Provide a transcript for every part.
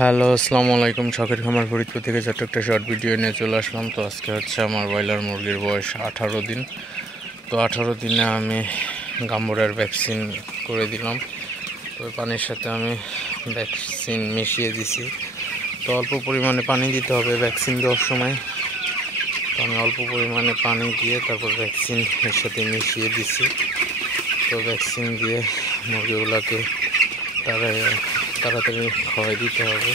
Hello, আসসালামু আলাইকুম। শখের খামার ফরিদপুর থেকে ছোট্ট একটা শর্ট ভিডিও নিয়ে চলে আসলাম। তো আজকে হচ্ছে আমার ব্রয়লার মুরগির বয়স 18 দিন। তো 18 দিনে আমি গাম্বুরার ভ্যাকসিন করে দিলাম। তো পানির সাথে আমি ভ্যাকসিন মিশিয়ে দিছি। তো অল্প পরিমাণে পানি দিতে হবে ভ্যাকসিন দেওয়ার সময়। তো আমি অল্প পরিমাণে পানি দিয়ে তারপর ভ্যাকসিন এর সাথে মিশিয়ে দিছি। তো ভ্যাকসিন দিয়ে মুরগিগুলোকে তাড়াতাড়ি খাওয়াই দিতে হবে।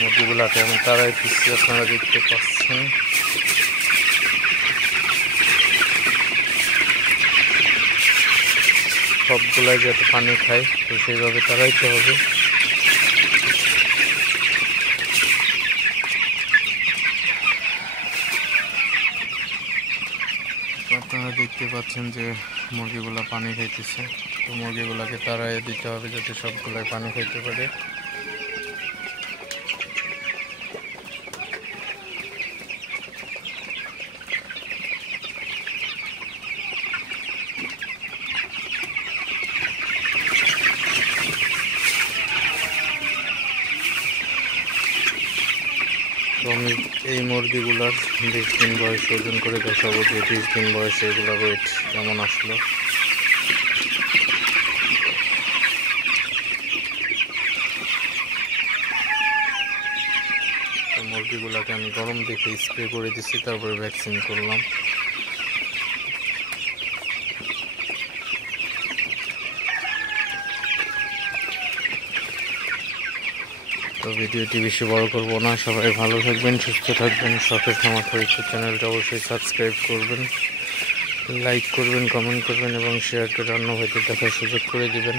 মুরগিগুলাকে আমি তারাই দিচ্ছি, আপনারা দেখতে পাচ্ছেন। সবগুলাই যাতে পানি খায়, তো সেইভাবে তাড়াইতে হবে। আপনারা দেখতে পাচ্ছেন যে মুরগিগুলা পানি খাইতেছে। তো মুরগিগুলাকে তাড়াই দিতে হবে যাতে সবগুলাই পানি খাইতে পারে। তো আমি এই মুরগিগুলার 20 দিন বয়স ওজন করে দেখাবো যে 20 দিন বয়সে এগুলোর ওয়েট কেমন আসলো। তো মুরগিগুলাকে আমি গরম দেখে স্প্রে করে দিচ্ছি, তারপরে ভ্যাকসিন করলাম। তো ভিডিওটি বেশি বড় করব না, সবাই ভালো থাকবেন, সুস্থ থাকবেন। শখের খামার ফরিদপুর চ্যানেলটা অবশ্যই সাবস্ক্রাইব করবেন, লাইক করবেন, কমেন্ট করবেন এবং শেয়ার করে অন্য ভাইদের দেখার সুযোগ করে দিবেন।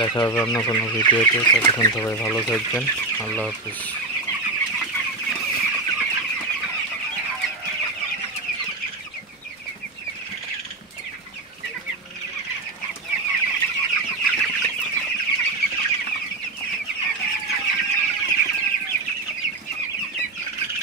দেখা হবে অন্য কোনো ভিডিওতে। ততক্ষণ সবাই ভালো থাকবেন। আল্লাহ হাফিজ।